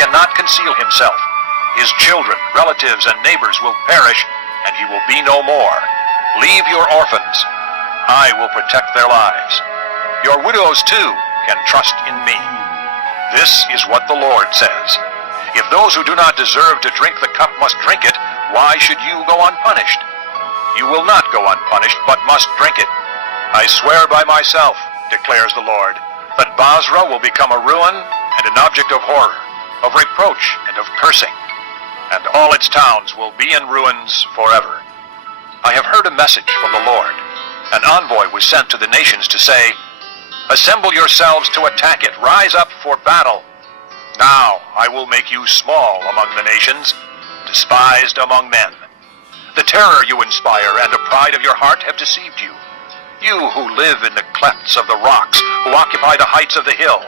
cannot conceal himself. His children, relatives, and neighbors will perish, and he will be no more. Leave your orphans. I will protect their lives. Your widows, too, can trust in me. This is what the Lord says. If those who do not deserve to drink the cup must drink it, why should you go unpunished? You will not go unpunished, but must drink it. I swear by myself, declares the Lord, that Basra will become a ruin and an object of horror, of reproach and of cursing, and all its towns will be in ruins forever. I have heard a message from the Lord. An envoy was sent to the nations to say, Assemble yourselves to attack it, rise up for battle. Now I will make you small among the nations, despised among men. The terror you inspire and the pride of your heart have deceived you. You who live in the clefts of the rocks, who occupy the heights of the hill.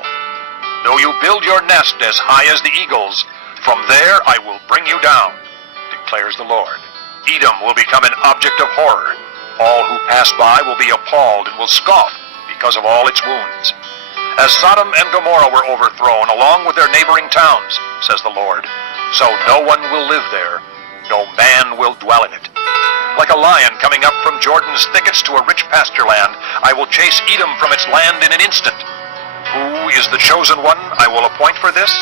Though you build your nest as high as the eagles, from there I will bring you down, declares the Lord. Edom will become an object of horror. All who pass by will be appalled and will scoff because of all its wounds. As Sodom and Gomorrah were overthrown along with their neighboring towns, says the Lord, so no one will live there, no man will dwell in it. Like a lion coming up from Jordan's thickets to a rich pasture land, I will chase Edom from its land in an instant. Who is the chosen one I will appoint for this?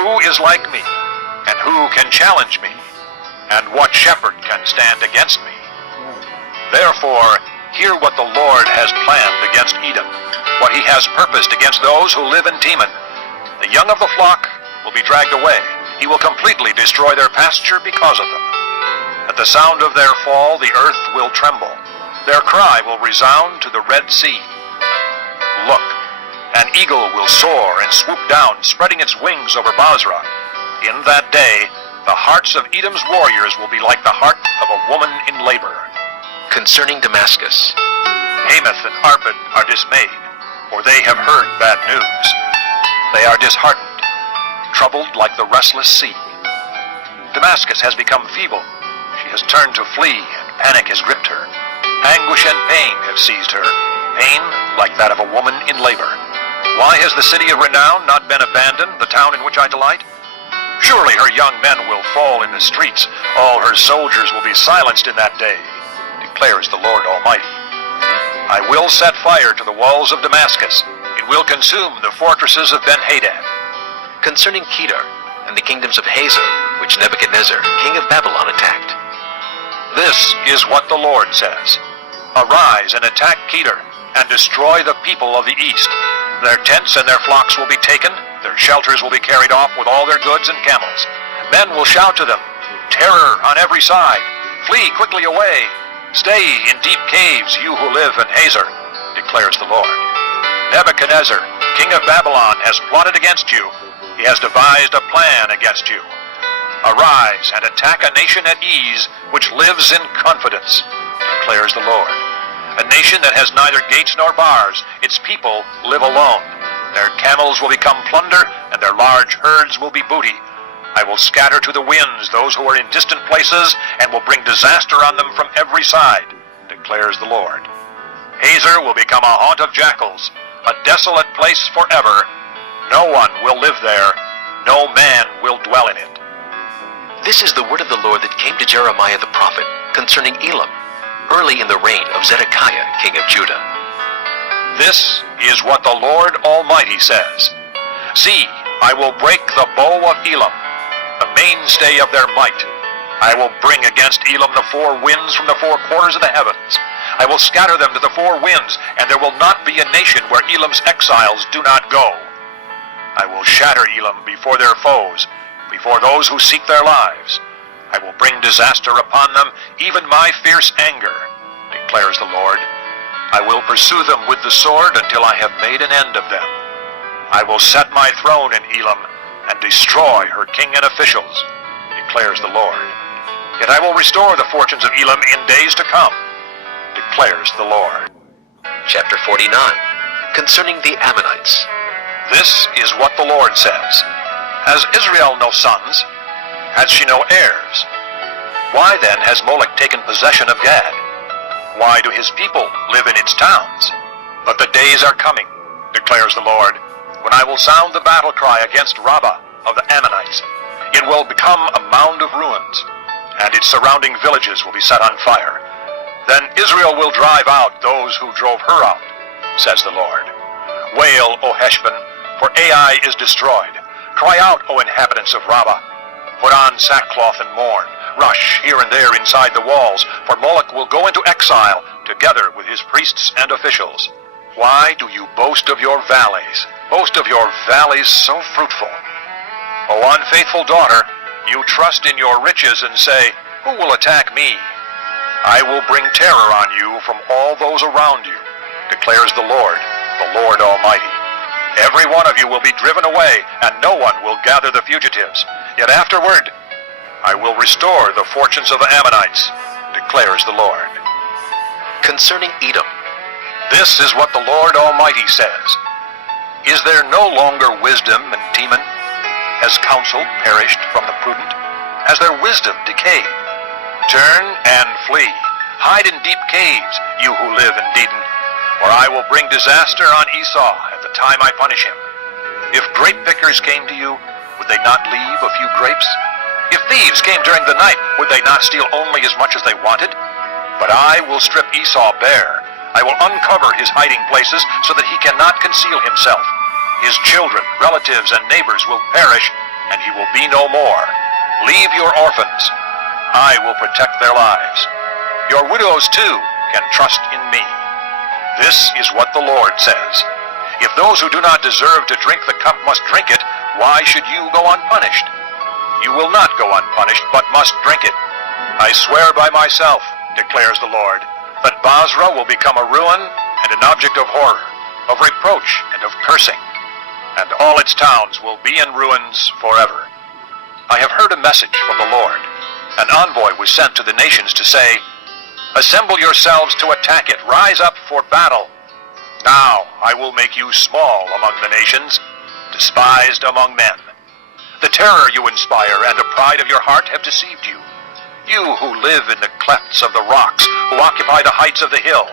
Who is like me, and who can challenge me? And what shepherd can stand against me? Therefore, hear what the Lord has planned against Edom, what he has purposed against those who live in Teman. The young of the flock will be dragged away. He will completely destroy their pasture because of them. At the sound of their fall, the earth will tremble. Their cry will resound to the Red Sea. Look, an eagle will soar and swoop down, spreading its wings over Basra. In that day, the hearts of Edom's warriors will be like the heart of a woman in labor. Concerning Damascus, Hamath and Arpad are dismayed, for they have heard bad news. They are disheartened, troubled like the restless sea. Damascus has become feeble. She has turned to flee, and panic has gripped her. Anguish and pain have seized her, pain like that of a woman in labor. Why has the city of renown not been abandoned, the town in which I delight? Surely her young men will fall in the streets. All her soldiers will be silenced in that day, declares the Lord Almighty. I will set fire to the walls of Damascus. It will consume the fortresses of Ben-Hadad. concerning Kedar and the kingdoms of Hazor, which Nebuchadnezzar, king of Babylon, attacked. This is what the Lord says. Arise and attack Kedar, and destroy the people of the east. Their tents and their flocks will be taken, their shelters will be carried off with all their goods and camels. Men will shout to them, terror on every side, flee quickly away. Stay in deep caves, you who live in Hazor, declares the Lord. Nebuchadnezzar, king of Babylon, has plotted against you. He has devised a plan against you. Arise and attack a nation at ease, which lives in confidence, declares the Lord. A nation that has neither gates nor bars. Its people live alone. Their camels will become plunder, and their large herds will be booty. I will scatter to the winds those who are in distant places, and will bring disaster on them from every side, declares the Lord. Hazor will become a haunt of jackals, a desolate place forever. No one will live there. No man will dwell in it. This is the word of the Lord that came to Jeremiah the prophet concerning Elam, early in the reign of Zedekiah, king of Judah. This is what the Lord Almighty says. See, I will break the bow of Elam, the mainstay of their might. I will bring against Elam the four winds from the four quarters of the heavens. I will scatter them to the four winds, and there will not be a nation where Elam's exiles do not go. I will shatter Elam before their foes, before those who seek their lives. I will bring disaster upon them, even my fierce anger, declares the Lord. I will pursue them with the sword until I have made an end of them. I will set my throne in Elam and destroy her king and officials, declares the Lord. Yet I will restore the fortunes of Elam in days to come, declares the Lord. Chapter 49, concerning the Ammonites. This is what the Lord says. Has Israel no sons? Has she no heirs? Why then has Molech taken possession of Gad? Why do his people live in its towns? But the days are coming, declares the Lord, when I will sound the battle cry against Rabbah, of the Ammonites. It will become a mound of ruins, and its surrounding villages will be set on fire. Then Israel will drive out those who drove her out, says the Lord. Wail, O Heshbon, for Ai is destroyed. Cry out, O inhabitants of Rabbah. Put on sackcloth and mourn. Rush here and there inside the walls, for Moloch will go into exile, together with his priests and officials. Why do you boast of your valleys? Boast of your valleys so fruitful. O unfaithful daughter, you trust in your riches and say, who will attack me? I will bring terror on you from all those around you, declares the Lord Almighty. Every one of you will be driven away, and no one will gather the fugitives. Yet afterward, I will restore the fortunes of the Ammonites, declares the Lord. Concerning Edom, This is what the Lord Almighty says. Is there no longer wisdom in Teman? Has counsel perished from the prudent? Has their wisdom decayed? Turn and flee. Hide in deep caves, you who live in Dedan, for I will bring disaster on Esau at the time I punish him. If grape pickers came to you, would they not leave a few grapes? If thieves came during the night, would they not steal only as much as they wanted? But I will strip Esau bare. I will uncover his hiding places so that he cannot conceal himself. His children, relatives, and neighbors will perish, and he will be no more. Leave your orphans. I will protect their lives. Your widows, too, can trust in me. This is what the Lord says. If those who do not deserve to drink the cup must drink it, why should you go unpunished? You will not go unpunished, but must drink it. I swear by myself, declares the Lord, that Basra will become a ruin and an object of horror, of reproach and of cursing, and all its towns will be in ruins forever. I have heard a message from the Lord. An envoy was sent to the nations to say, assemble yourselves to attack it, rise up for battle. Now I will make you small among the nations, despised among men. The terror you inspire and the pride of your heart have deceived you. You who live in the clefts of the rocks, who occupy the heights of the hill.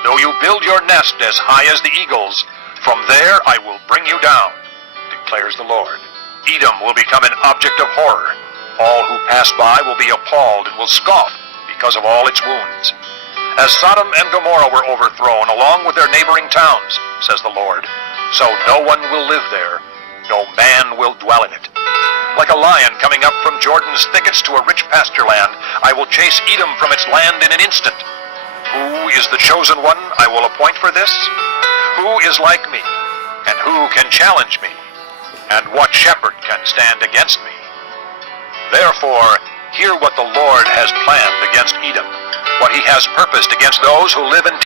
Though you build your nest as high as the eagles, from there I will bring you down, declares the Lord. Edom will become an object of horror. All who pass by will be appalled and will scoff because of all its wounds. As Sodom and Gomorrah were overthrown along with their neighboring towns, says the Lord, so no one will live there, no man will dwell in it. Like a lion coming up from Jordan's thickets to a rich pasture land, I will chase Edom from its land in an instant. Who is the chosen one I will appoint for this? Who is like me, and who can challenge me? And what shepherd can stand against me? Therefore, hear what the Lord has planned against Edom, what he has purposed against those who live in